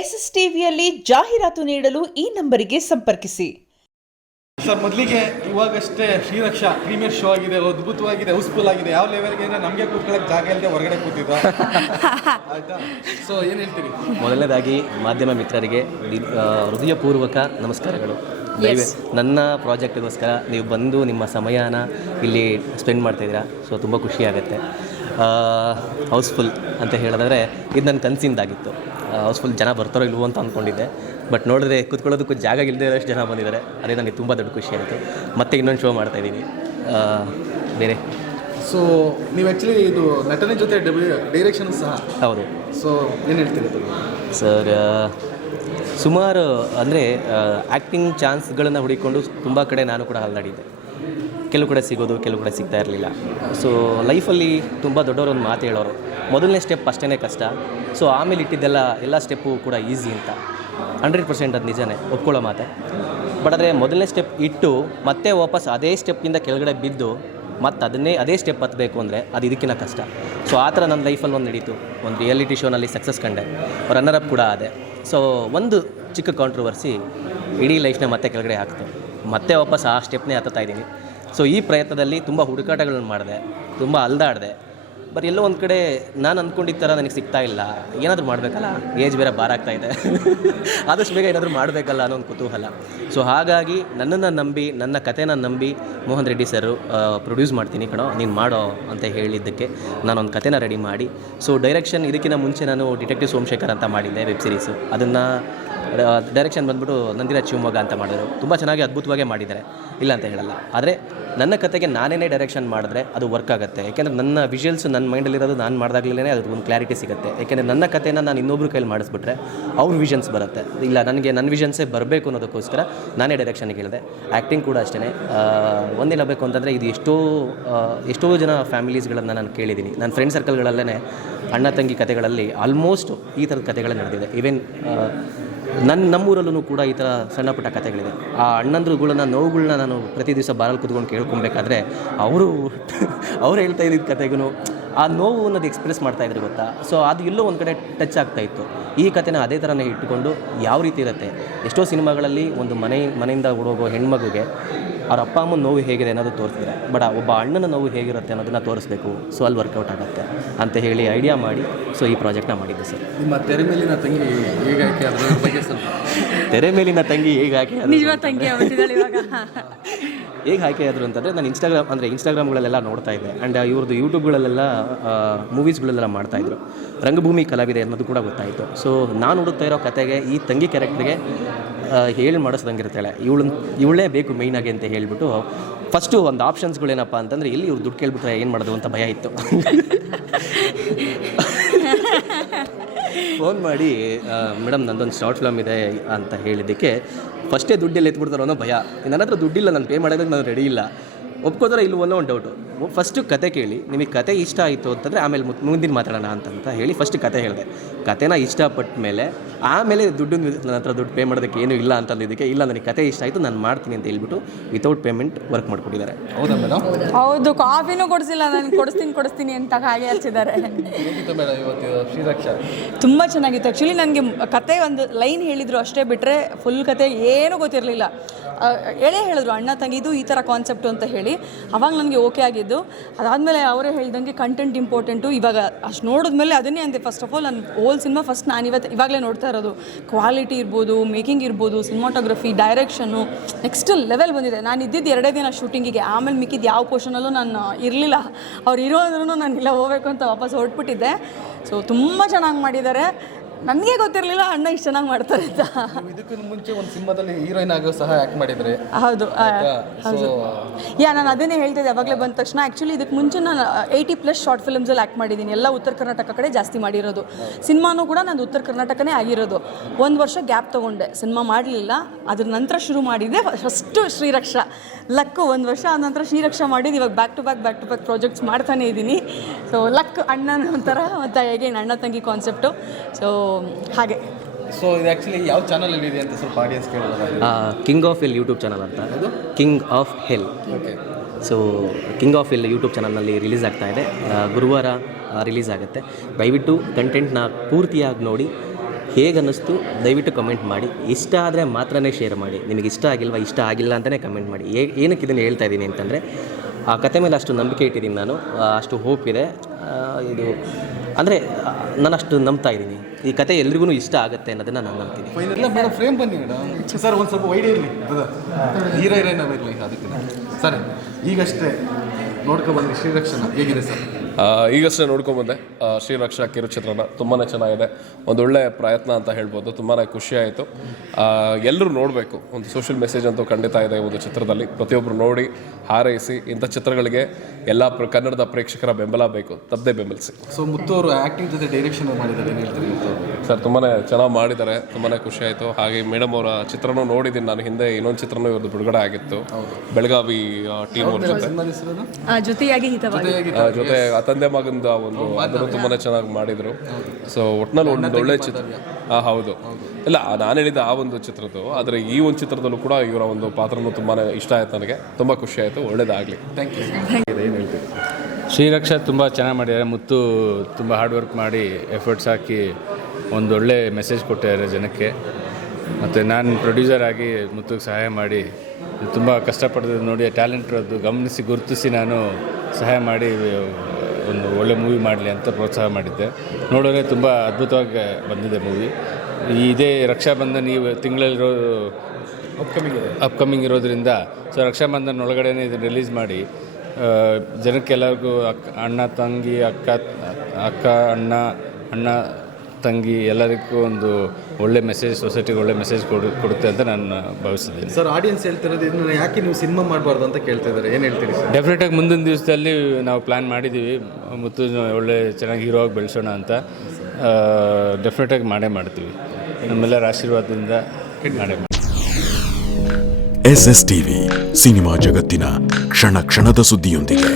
SSTVಯಲ್ಲಿ ಜಾಹೀರಾತು ನೀಡಲು ಈ ನಂಬರಿಗೆ ಸಂಪರ್ಕಿಸಿ. ಸರ್, ಮೊದಲಿಗೆ ಇವಾಗಷ್ಟೇ ಶ್ರೀರಕ್ಷಾ ಪ್ರೀಮಿಯರ್ ಶೋ ಆಗಿದೆ, ಅದ್ಭುತವಾಗಿದೆ, ಹೌಸ್ಫುಲ್ ಆಗಿದೆ. ಯಾವ ಲೆವೆಲ್ಗೆ ಅಂದರೆ ನಮಗೆ ಕೂತ್ಕೊಳ್ಳೋಕೆ ಜಾಗ ಇಲ್ಲದೆ ಹೊರಗಡೆ ಕೂತಿದ್ದ ಆಯಿತಾ. ಸೊ ಏನು ಹೇಳ್ತೀರಿ? ಮೊದಲನೇದಾಗಿ ಮಾಧ್ಯಮ ಮಿತ್ರರಿಗೆ ಹೃದಯಪೂರ್ವಕ ನಮಸ್ಕಾರಗಳು. ನನ್ನ ಪ್ರಾಜೆಕ್ಟ್ಗೋಸ್ಕರ ನೀವು ಬಂದು ನಿಮ್ಮ ಸಮಯನ ಇಲ್ಲಿ ಸ್ಪೆಂಡ್ ಮಾಡ್ತಾಯಿದ್ದೀರಾ. ಸೊ ತುಂಬ ಖುಷಿಯಾಗುತ್ತೆ. ಹೌಸ್ಫುಲ್ ಅಂತ ಹೇಳಿದ್ರೆ ಇದು ನನ್ನ ಕನಸಿಂದಾಗಿತ್ತು. ಹೌಸ್ಫುಲ್ ಜನ ಬರ್ತಾರೋ ಇಲ್ವೋ ಅಂತ ಅಂದ್ಕೊಂಡಿದ್ದೆ. ಬಟ್ ನೋಡಿದ್ರೆ ಕೂತ್ಕೊಳ್ಳೋದಕ್ಕೂ ಜಾಗ ಇಲ್ಲದೆ ಇರೋಷ್ಟು ಜನ ಬಂದಿದ್ದಾರೆ. ಅದೇ ನನಗೆ ತುಂಬ ದೊಡ್ಡ ಖುಷಿ ಆಯಿತು. ಮತ್ತೆ ಇನ್ನೊಂದು ಶೋ ಮಾಡ್ತಾಯಿದ್ದೀನಿ ಬೇರೆ. ಸೊ ನೀವು ಆ್ಯಕ್ಚುಲಿ ಇದು ನಟನೆ ಜೊತೆ ಡೈರೆಕ್ಷನ್ ಸಹ. ಹೌದು. ಸೊ ಏನು ಹೇಳ್ತೀರಿ ಸರ್? ಸುಮಾರು ಅಂದರೆ ಆ್ಯಕ್ಟಿಂಗ್ ಚಾನ್ಸ್ಗಳನ್ನು ಹುಡುಕಿಕೊಂಡು ತುಂಬ ಕಡೆ ನಾನು ಕೂಡ ಅಲ್ಲಾಡಿದ್ದೆ. ಕೆಲವು ಕಡೆ ಸಿಗೋದು, ಕೆಲವು ಕಡೆ ಸಿಗ್ತಾ ಇರಲಿಲ್ಲ. ಸೊ ಲೈಫಲ್ಲಿ ತುಂಬ ದೊಡ್ಡವರೊಂದು ಮಾತು ಹೇಳೋರು, ಮೊದಲನೇ ಸ್ಟೆಪ್ ಅಷ್ಟೇ ಕಷ್ಟ. ಸೊ ಆಮೇಲೆ ಇಟ್ಟಿದ್ದೆಲ್ಲ ಎಲ್ಲ ಸ್ಟೆಪ್ಪು ಕೂಡ ಈಸಿ ಅಂತ. 100% ಅದು ನಿಜನೇ, ಒಪ್ಕೊಳ್ಳೋ ಮಾತೆ. ಬಟ್ ಆದರೆ ಮೊದಲನೇ ಸ್ಟೆಪ್ ಇಟ್ಟು ಮತ್ತೆ ವಾಪಸ್ ಅದೇ ಸ್ಟೆಪ್ಪಿಂದ ಕೆಳಗಡೆ ಬಿದ್ದು ಮತ್ತು ಅದೇ ಸ್ಟೆಪ್ ಹತ್ತಬೇಕು ಅಂದರೆ ಅದು ಇದಕ್ಕಿಂತ ಕಷ್ಟ. ಸೊ ಆ ಥರ ನನ್ನ ಲೈಫಲ್ಲಿ ಒಂದು ನಡೀತು. ಒಂದು ರಿಯಾಲಿಟಿ ಶೋನಲ್ಲಿ ಸಕ್ಸಸ್ ಕಂಡೆ, ರನ್ನರ್ ಅಪ್ ಕೂಡ ಆದೆ. ಸೊ ಒಂದು ಚಿಕ್ಕ ಕಾಂಟ್ರವರ್ಸಿ ಇಡೀ ಲೈಫ್ನ ಮತ್ತೆ ಕೆಳಗಡೆ ಹಾಕ್ತು. ಮತ್ತೆ ವಾಪಸ್ ಆ ಸ್ಟೆಪ್ನೇ ಹತ್ತಾ ಇದ್ದೀನಿ. ಸೊ ಈ ಪ್ರಯತ್ನದಲ್ಲಿ ತುಂಬ ಹುಡುಕಾಟಗಳನ್ನ ಮಾಡಿದೆ, ತುಂಬ ಅಲ್ದಾಡಿದೆ. ಬಟ್ ಎಲ್ಲೋ ಒಂದು ಕಡೆ ನಾನು ಅಂದ್ಕೊಂಡಿದ್ದ ಥರ ನನಗೆ ಸಿಗ್ತಾ ಇಲ್ಲ. ಏನಾದರೂ ಮಾಡಬೇಕಲ್ಲ, ಏಜ್ ಬೇರೆ ಬಾರಾಗ್ತಾಯಿದೆ, ಆದಷ್ಟು ಬೇಗ ಏನಾದರೂ ಮಾಡಬೇಕಲ್ಲ ಅನ್ನೋ ಒಂದು ಕುತೂಹಲ. ಸೊ ಹಾಗಾಗಿ ನನ್ನನ್ನು ನಂಬಿ, ನನ್ನ ಕಥೆನ ನಂಬಿ ಮೋಹನ್ ರೆಡ್ಡಿ ಸರು ಪ್ರೊಡ್ಯೂಸ್ ಮಾಡ್ತೀನಿ ಕಣೋ ನೀನು ಮಾಡೋ ಅಂತ ಹೇಳಿದ್ದಕ್ಕೆ ನಾನೊಂದು ಕಥೆನ ರೆಡಿ ಮಾಡಿ, ಸೊ ಡೈರೆಕ್ಷನ್ ಇದಕ್ಕಿಂತ ಮುಂಚೆ ನಾನು ಡಿಟೆಕ್ಟಿವ್ ಸೋಮಶೇಖರ್ ಅಂತ ಮಾಡಿದ್ದೆ, ವೆಬ್ ಸೀರೀಸು. ಅದನ್ನು ಡೈರೆಕ್ಷನ್ ಬಂದ್ಬಿಟ್ಟು ನಂದಿರಾಜ್ ಶಿವಮೊಗ್ಗ ಅಂತ ಮಾಡಿದ್ರು. ತುಂಬ ಚೆನ್ನಾಗಿ ಅದ್ಭುತವಾಗೇ ಮಾಡಿದ್ದಾರೆ, ಇಲ್ಲ ಅಂತ ಹೇಳಲ್ಲ. ಆದರೆ ನನ್ನ ಕತೆಗೆ ನಾನೇ ಡೈರೆಕ್ಷನ್ ಮಾಡಿದ್ರೆ ಅದು ವರ್ಕ್ ಆಗುತ್ತೆ. ಯಾಕೆಂದರೆ ನನ್ನ ವಿಷುವಲ್ಸ್ ನನ್ನ ಮೈಂಡಲ್ಲಿರೋದು ನಾನು ಮಾಡಿದಾಗಲೇ ಅದ್ರ ಒಂದು ಕ್ಲಾರಿಟಿ ಸಿಗುತ್ತೆ. ಯಾಕೆಂದರೆ ನನ್ನ ಕಥೆನ ನಾನು ಇನ್ನೊಬ್ರು ಕೈಲಿ ಮಾಡಿಸ್ಬಿಟ್ರೆ ಅವ್ರ ವಿಷನ್ಸ್ ಬರುತ್ತೆ. ಇಲ್ಲ, ನನಗೆ ನನ್ನ ವಿಷನ್ಸೇ ಬರಬೇಕು ಅನ್ನೋದಕ್ಕೋಸ್ಕರ ನಾನೇ ಡೈರೆಕ್ಷನ್ಗೆ ಹೇಳಿದೆ. ಆ್ಯಕ್ಟಿಂಗ್ ಕೂಡ ಅಷ್ಟೇ. ಒಂದೇನಬೇಕು ಅಂತಂದರೆ ಇದು ಎಷ್ಟೋ ಜನ ಫ್ಯಾಮಿಲೀಸ್ಗಳನ್ನು ನಾನು ಕೇಳಿದ್ದೀನಿ. ನನ್ನ ಫ್ರೆಂಡ್ ಸರ್ಕಲ್ಗಳಲ್ಲೇ ಅಣ್ಣ ತಂಗಿ ಕತೆಗಳಲ್ಲಿ ಆಲ್ಮೋಸ್ಟ್ ಈ ಥರದ ಕತೆಗಳೇ ನಡೆದಿದೆ. ಈವನ್ ನಮ್ಮೂರಲ್ಲೂ ಕೂಡ ಈ ಥರ ಸಣ್ಣ ಪುಟ್ಟ ಕಥೆಗಳಿದೆ. ಆ ಅಣ್ಣಂದ್ರುಗಳನ್ನ ನೋವುಗಳನ್ನ ನಾನು ಪ್ರತಿ ದಿವಸ ಬಾರಲ್ಲಿ ಕೂತ್ಕೊಂಡು ಕೇಳ್ಕೊಬೇಕಾದ್ರೆ ಅವರು ಹೇಳ್ತಾ ಇದ್ದಿದ್ದ ಕತೆಗೂ ಆ ನೋವು ಅನ್ನೋದು ಎಕ್ಸ್ಪ್ರೆಸ್ ಮಾಡ್ತಾಯಿದ್ರು, ಗೊತ್ತಾ. ಸೊ ಅದು ಎಲ್ಲೋ ಒಂದು ಕಡೆ ಟಚ್ ಆಗ್ತಾಯಿತ್ತು. ಈ ಕಥೆನ ಅದೇ ಥರನೇ ಇಟ್ಟುಕೊಂಡು ಯಾವ ರೀತಿ ಇರುತ್ತೆ. ಎಷ್ಟೋ ಸಿನಿಮಾಗಳಲ್ಲಿ ಒಂದು ಮನೆಯಿಂದ ಹುಡುಗೋ ಹೆಣ್ಮಗುಗೆ ಅವ್ರ ಅಪ್ಪ ಅಮ್ಮನ ನೋವು ಹೇಗಿದೆ ಅನ್ನೋದು ತೋರಿಸಿದ್ರೆ, ಬಟ್ ಒಬ್ಬ ಅಣ್ಣನ ನೋವು ಹೇಗಿರುತ್ತೆ ಅನ್ನೋದನ್ನು ತೋರಿಸ್ಬೇಕು. ಸೊ ಅಲ್ಲಿ ವರ್ಕೌಟ್ ಆಗುತ್ತೆ ಅಂತ ಹೇಳಿ ಐಡಿಯಾ ಮಾಡಿ ಸೊ ಈ ಪ್ರಾಜೆಕ್ಟ್ನ ಮಾಡಿದ್ದೆ ಸರ್. ನಿಮ್ಮ ತೆರೆ ಮೇಲಿನ ತಂಗಿ ಹೇಗಾಕೆ ಅದ್ರ ಬಗ್ಗೆ ಸ್ವಲ್ಪ ತೆರೆ ಮೇಲಿನ ತಂಗಿ ಹೇಗಾಕೆ ಹೇಗೆ ಆಯ್ಕೆ ಆದರು ಅಂತಂದರೆ, ನಾನು ಇನ್ಸ್ಟಾಗ್ರಾಮ್ಗಳಲ್ಲೆಲ್ಲ ನೋಡ್ತಾ ಇದ್ದೆ. ಆ್ಯಂಡ್ ಇವ್ರದ್ದು ಯೂಟ್ಯೂಬ್ಗಳಲ್ಲೆಲ್ಲ ಮೂವೀಸ್ಗಳೆಲ್ಲ ಮಾಡ್ತಾಯಿದ್ರು. ರಂಗಭೂಮಿ ಕಲಾವಿದೆ ಅನ್ನೋದು ಕೂಡ ಗೊತ್ತಾಯಿತು. ಸೊ ನಾನು ಹುಡುಕ್ತಾ ಇರೋ ಕತೆಗೆ ಈ ತಂಗಿ ಕ್ಯಾರೆಕ್ಟ್ರಿಗೆ ಹೇಳಿ ಮಾಡಿಸ್ದಂಗಿರ್ತಾಳೆ, ಇವಳೇ ಬೇಕು ಮೇಯ್ನಾಗಿ ಅಂತ ಹೇಳಿಬಿಟ್ಟು ಫಸ್ಟು ಒಂದು ಆಪ್ಷನ್ಸ್ಗಳೇನಪ್ಪ ಅಂತಂದರೆ ಇಲ್ಲಿ ಇವ್ರು ದುಡ್ಡು ಕೇಳ್ಬಿಟ್ರೆ ಏನು ಮಾಡೋದು ಅಂತ ಭಯ ಇತ್ತು. ಫೋನ್ ಮಾಡಿ ಮೇಡಮ್ ನಂದೊಂದು ಶಾರ್ಟ್ ಫಿಲಮ್ ಇದೆ ಅಂತ ಹೇಳಿದ್ದಕ್ಕೆ ಫಸ್ಟೇ ದುಡ್ಡೆಲ್ಲ ಎತ್ಬಿಡ್ತಾರೋ ಅನ್ನೋ ಭಯ. ನನ್ನ ಹತ್ರ ದುಡ್ಡಿಲ್ಲ, ನಾನು ಪೇ ಮಾಡೋದಕ್ಕೆ ನಾನು ರೆಡಿ ಇಲ್ಲ. ಒಪ್ಕೋತಾರೆ ಇಲ್ಲವೋ ಅನ್ನೋ ಒಂದು ಡೌಟು. ಫಸ್ಟು ಕತೆ ಕೇಳಿ, ನಿಮಗೆ ಕತೆ ಇಷ್ಟ ಆಯಿತು ಅಂತಂದರೆ ಆಮೇಲೆ ಮುಂದಿನ ಮಾತಾಡೋಣ ಅಂತ ಹೇಳಿ ಫಸ್ಟ್ ಕತೆ ಹೇಳಿದೆ. ಕತೆನ ಇಷ್ಟಪಟ್ಟ ಮೇಲೆ ಆಮೇಲೆ ನನ್ನ ಹತ್ರ ದುಡ್ಡು ಪೇ ಮಾಡೋದಕ್ಕೆ ಏನೂ ಇಲ್ಲ ಅಂತಂದಿದ್ದಕ್ಕೆ, ಇಲ್ಲ ನನಗೆ ಕತೆ ಇಷ್ಟ ಆಯಿತು ನಾನು ಮಾಡ್ತೀನಿ ಅಂತ ಹೇಳ್ಬಿಟ್ಟು ವಿತೌಟ್ ಪೇಮೆಂಟ್ ವರ್ಕ್ ಮಾಡಿಕೊಟ್ಟಿದ್ದಾರೆ. ಹೌದಾ ಮೇಡಮ್? ಹೌದು, ಕಾಫಿನೂ ಕೊಡಿಸಿಲ್ಲ, ನಾನು ಕೊಡಿಸ್ತೀನಿ ಅಂತ ಹಾಗೆ ಹಚ್ಚಿದ್ದಾರೆ. ಹೇಗಿತ್ತು ಮೇಡಮ್ ಇವತ್ತು ಶ್ರೀರಕ್ಷಾ? ತುಂಬ ಚೆನ್ನಾಗಿತ್ತು. ಆ್ಯಕ್ಚುಲಿ ನನಗೆ ಕತೆ ಒಂದು ಲೈನ್ ಹೇಳಿದರು ಅಷ್ಟೇ, ಬಿಟ್ಟರೆ ಫುಲ್ ಕತೆ ಏನೂ ಗೊತ್ತಿರಲಿಲ್ಲ. ಹೇಳಿದ್ರು ಅಣ್ಣ ತಂಗಿದು ಈ ಥರ ಕಾನ್ಸೆಪ್ಟು ಅಂತ ಹೇಳಿ. ಅವಾಗ ನನಗೆ ಓಕೆ ಆಗಿದ್ದು. ಅದಾದಮೇಲೆ ಅವರೇ ಹೇಳ್ದಂಗೆ ಕಂಟೆಂಟ್ ಇಂಪಾರ್ಟೆಂಟು. ಇವಾಗ ಅಷ್ಟು ನೋಡಿದ್ಮೇಲೆ ಅದನ್ನೇ ಅಂದೆ. ಫಸ್ಟ್ ಆಫ್ ಆಲ್ ನಾನು ಹೋಲ್ ಸಿನಿಮಾ ಫಸ್ಟ್ ನಾನು ಇವಾಗಲೇ ನೋಡ್ತಾ ಇರೋದು. ಕ್ವಾಲಿಟಿ ಇರ್ಬೋದು, ಮೇಕಿಂಗ್ ಇರ್ಬೋದು, ಸಿನಿಮಾಟೋಗ್ರಫಿ, ಡೈರೆಕ್ಷನ್ನು ನೆಕ್ಸ್ಟ್ ಲೆವೆಲ್ ಬಂದಿದೆ. ನಾನು ಇದ್ದಿದ್ದು 2 ದಿನ ಶೂಟಿಂಗಿಗೆ, ಆಮೇಲೆ ಮಿಕ್ಕಿದ್ದು ಯಾವ ಪೋರ್ಷನಲ್ಲೂ ನಾನು ಇರಲಿಲ್ಲ. ಅವ್ರು ಇರೋ ಅಂದ್ರೂ ನಾನು ಇಲ್ಲ ಹೋಗಬೇಕು ಅಂತ ವಾಪಸ್ ಹೊರಟ್ಬಿಟ್ಟಿದ್ದೆ. ಸೊ ತುಂಬ ಚೆನ್ನಾಗಿ ಮಾಡಿದ್ದಾರೆ. ನನಗೆ ಗೊತ್ತಿರಲಿಲ್ಲ ಅಣ್ಣ ಇಷ್ಟು ಚೆನ್ನಾಗಿ ಮಾಡ್ತಾರೆ ಅಂತ. ಇದಕ್ಕೂ ಮುಂಚೆ ಒಂದು ಸಿನಿಮಾದಲ್ಲಿ ಹೀರೋಯಿನ್ ಆಗೋ ಸಹ ಆ್ಯಕ್ಟ್ ಮಾಡಿದರೆ. ಹೌದು ಹೌದು. ನಾನು ಅದನ್ನೇ ಹೇಳ್ತಿದ್ದೆ ಅವಾಗಲೇ ಬಂದ ತಕ್ಷಣ. ಆ್ಯಕ್ಚುಲಿ ಇದಕ್ಕೆ ಮುಂಚೆ ನಾನು 80+ ಶಾರ್ಟ್ ಫಿಲ್ಮ್ಸಲ್ಲಿ ಆ್ಯಕ್ಟ್ ಮಾಡಿದ್ದೀನಿ. ಎಲ್ಲ ಉತ್ತರ ಕರ್ನಾಟಕ ಕಡೆ ಜಾಸ್ತಿ ಮಾಡಿರೋದು. ಸಿನಿಮಾನೂ ಕೂಡ ನಂದು ಉತ್ತರ ಕರ್ನಾಟಕನೇ ಆಗಿರೋದು. 1 ವರ್ಷ ಗ್ಯಾಪ್ ತೊಗೊಂಡೆ, ಸಿನಿಮಾ ಮಾಡಲಿಲ್ಲ. ಅದ್ರ ನಂತರ ಶುರು ಮಾಡಿದ್ದೆ ಫಸ್ಟು ಶ್ರೀರಕ್ಷಾ. ಲಕ್ಕು 1 ವರ್ಷ ಆದ ನಂತರ ಶ್ರೀರಕ್ಷಾ ಮಾಡಿದ್ದು. ಇವಾಗ ಬ್ಯಾಕ್ ಟು ಬ್ಯಾಕ್ ಪ್ರಾಜೆಕ್ಟ್ಸ್ ಮಾಡ್ತಾನೇ ಇದ್ದೀನಿ. ಸೊ ಲಕ್ ಅಣ್ಣನ ಒಂಥರ ಮತ್ತು ಹೇಗೆ ಅಣ್ಣ ತಂಗಿ ಕಾನ್ಸೆಪ್ಟು. ಸೊ ಹಾಗೆ. ಸೊ ಇದು ಆ್ಯಕ್ಚುಲಿ ಯಾವ ಚಾನಲಲ್ಲಿ ಇದೆ ಅಂತ ಸ್ವಲ್ಪ ಆಡಿಯನ್ಸ್ ಕೇಳೋದು. King of hell YouTube channel ಅಂತ. King of hell. Okay. So king of hell YouTube ಚಾನಲ್ನಲ್ಲಿ ರಿಲೀಸ್ ಆಗ್ತಾ ಇದೆ. ಗುರುವಾರ ರಿಲೀಸ್ ಆಗುತ್ತೆ. ದಯವಿಟ್ಟು ಕಂಟೆಂಟ್ನ ಪೂರ್ತಿಯಾಗಿ ನೋಡಿ ಹೇಗೆ ಅನ್ನಿಸ್ತು ದಯವಿಟ್ಟು ಕಮೆಂಟ್ ಮಾಡಿ. ಇಷ್ಟ ಆದರೆ ಮಾತ್ರನೇ ಶೇರ್ ಮಾಡಿ. ನಿಮಗೆ ಇಷ್ಟ ಆಗಿಲ್ಲ ಅಂತಲೇ ಕಮೆಂಟ್ ಮಾಡಿ. ಏನಕ್ಕೆ ಇದನ್ನು ಹೇಳ್ತಾ ಇದ್ದೀನಿ ಅಂತಂದರೆ, ಆ ಕತೆ ಮೇಲೆ ಅಷ್ಟು ನಂಬಿಕೆ ಇಟ್ಟಿದ್ದೀನಿ ನಾನು, ಅಷ್ಟು ಹೋಪ್ ಇದೆ. ಇದು ಅಂದರೆ ನಾನು ಅಷ್ಟು ನಂಬ್ತಾ ಇದ್ದೀನಿ, ಈ ಕತೆ ಎಲ್ರಿಗೂ ಇಷ್ಟ ಆಗುತ್ತೆ ಅನ್ನೋದನ್ನು ನಾನು ನಂಬ್ತೀನಿ. ಇಲ್ಲ ಮೇಡಮ್, ಫ್ರೇಮ್ ಬನ್ನಿ ಮೇಡಮ್. ಸರ್ ಒಂದು ಸ್ವಲ್ಪ ವೈಡ್ ಇರಲಿ, ಹೀರೋ ಹೀರೋಯಿನ್ ಇರಲಿ. ಅದಕ್ಕೆ ಸರ್ ಈಗಷ್ಟೇ ನೋಡ್ಕೊಬಂದ್ರಿ ಶ್ರೀರಕ್ಷಣ, ಹೇಗಿದೆ ಸರ್? ಈಗಷ್ಟೇ ನೋಡ್ಕೊಂಬಂದೆ ಶ್ರೀರಕ್ಷಾ ಕಿರುಚಿತ್ರನ. ತುಂಬಾ ಚೆನ್ನಾಗಿದೆ, ಒಂದೊಳ್ಳೆ ಪ್ರಯತ್ನ ಅಂತ ಹೇಳ್ಬೋದು. ತುಂಬಾ ಖುಷಿಯಾಯಿತು. ಎಲ್ಲರೂ ನೋಡಬೇಕು. ಒಂದು ಸೋಷಿಯಲ್ ಮೆಸೇಜ್ ಅಂತೂ ಖಂಡಿತ ಇದೆ ಒಂದು ಚಿತ್ರದಲ್ಲಿ. ಪ್ರತಿಯೊಬ್ಬರು ನೋಡಿ ಹಾರೈಸಿ. ಇಂಥ ಚಿತ್ರಗಳಿಗೆ ಎಲ್ಲ ಕನ್ನಡದ ಪ್ರೇಕ್ಷಕರ ಬೆಂಬಲ ಬೇಕು, ತಪ್ಪದೆ ಬೆಂಬಲಿಸಿ. ಸೊ ಮುತ್ತು ಅವರು ಆ್ಯಕ್ಟಿಂಗ್ ಜೊತೆ ಡೈರೆಕ್ಷನ್ ಮಾಡಿದ್ದಾರೆ, ಏನು ಹೇಳ್ತೀರಿ ಮುತ್ತು ಅವರು? ಸರ್ ತುಂಬಾ ಚೆನ್ನಾಗಿ ಮಾಡಿದ್ದಾರೆ, ತುಂಬಾ ಖುಷಿಯಾಯಿತು. ಹಾಗೆ ಮೇಡಮ್ ಅವರ ಚಿತ್ರನೂ ನೋಡಿದ್ದೀನಿ ನಾನು. ಹಿಂದೆ ಇನ್ನೊಂದು ಚಿತ್ರನೂ ಇವ್ರದ್ದು ಬಿಡುಗಡೆ ಆಗಿತ್ತು, ಬೆಳಗಾವಿ ಟೀಮ್ ಅವ್ರ ಜೊತೆಯಾಗಿ ಜೊತೆ ತಂದೆ ಮಗಂದ ಒಂದು, ಅದನ್ನು ತುಂಬಾ ಚೆನ್ನಾಗಿ ಮಾಡಿದರು. ಸೊ ಒಟ್ಟಿನಲ್ಲಿ ಒಂದು ಒಳ್ಳೆ ಚಿತ್ರ. ಹೌದು, ಇಲ್ಲ ನಾನು ಹೇಳಿದ್ದೆ ಆ ಒಂದು ಚಿತ್ರದ್ದು, ಆದರೆ ಈ ಒಂದು ಚಿತ್ರದಲ್ಲೂ ಕೂಡ ಇವರ ಒಂದು ಪಾತ್ರನೂ ತುಂಬಾ ಇಷ್ಟ ಆಯಿತು ನನಗೆ. ತುಂಬ ಖುಷಿ ಆಯಿತು. ಒಳ್ಳೇದಾಗಲಿ. Thank you. ಏನು ಹೇಳ್ತೀರಿ? ಶ್ರೀರಕ್ಷಾ ತುಂಬ ಚೆನ್ನಾಗಿ ಮಾಡಿದ್ದಾರೆ. ಮುತ್ತು ತುಂಬ ಹಾರ್ಡ್ ವರ್ಕ್ ಮಾಡಿ ಎಫರ್ಟ್ಸ್ ಹಾಕಿ ಒಂದೊಳ್ಳೆ ಮೆಸೇಜ್ ಕೊಟ್ಟಿದ್ದಾರೆ ಜನಕ್ಕೆ. ಮತ್ತು ನಾನು ಪ್ರೊಡ್ಯೂಸರ್ ಆಗಿ ಮುತ್ತುಗೆ ಸಹಾಯ ಮಾಡಿ ತುಂಬ ಕಷ್ಟಪಡೋದು ನೋಡಿ, ಟ್ಯಾಲೆಂಟ್ ಇರೋದು ಗಮನಿಸಿ ಗುರುತಿಸಿ ನಾನು ಸಹಾಯ ಮಾಡಿ ಒಂದು ಒಳ್ಳೆ ಮೂವಿ ಮಾಡಲಿ ಅಂತ ಪ್ರೋತ್ಸಾಹ ಮಾಡಿದ್ದೆ. ನೋಡೋರೆ ತುಂಬ ಅದ್ಭುತವಾಗಿ ಬಂದಿದೆ ಮೂವಿ. ಇದೇ ರಕ್ಷಾಬಂಧನ್ ಈ ತಿಂಗಳಲ್ಲಿರೋ ಅಪ್ಕಮಿಂಗ್ ಇರೋದ್ರಿಂದ, ಸೊ ರಕ್ಷಾಬಂಧನ್ ಒಳಗಡೆ ಇದನ್ನು ರಿಲೀಸ್ ಮಾಡಿ ಜನಕ್ಕೆಲ್ಲರಿಗೂ ಅಣ್ಣ ತಂಗಿ ಅಕ್ಕ ಅಣ್ಣ ತಂಗಿ ಎಲ್ಲರಿಗೂ ಒಂದು ಒಳ್ಳೆ ಮೆಸೇಜ್, ಸೊಸೈಟಿಗೆ ಒಳ್ಳೆ ಮೆಸೇಜ್ ಕೊಡುತ್ತೆ ಅಂತ ನಾನು ಭಾವಿಸಿದ್ದೀನಿ. ಸರ್ ಆಡಿಯನ್ಸ್ ಹೇಳ್ತಿರೋದು ಇದನ್ನು ಯಾಕೆ ನೀವು ಸಿನಿಮಾ ಮಾಡಬಾರ್ದು ಅಂತ ಕೇಳ್ತಾ ಇದ್ದಾರೆ, ಏನು ಹೇಳ್ತೀರಿ ಸರ್? ಡೆಫಿನೆಟಾಗಿ ಮುಂದಿನ ದಿವಸದಲ್ಲಿ ನಾವು ಪ್ಲ್ಯಾನ್ ಮಾಡಿದ್ದೀವಿ, ಮುತ್ತು ಒಳ್ಳೆ ಚೆನ್ನಾಗಿ ಹೀರೋ ಆಗಿ ಬೆಳೆಸೋಣ ಅಂತ. ಡೆಫಿನೆಟಾಗಿ ಮಾಡ್ತೀವಿ. ನಮ್ಮೆಲ್ಲರ ಆಶೀರ್ವಾದದಿಂದ ಮಾಡೇ ಮಾಡಿ. SS TV ಸಿನಿಮಾ ಜಗತ್ತಿನ ಕ್ಷಣ ಕ್ಷಣದ ಸುದ್ದಿಯೊಂದಿಗೆ.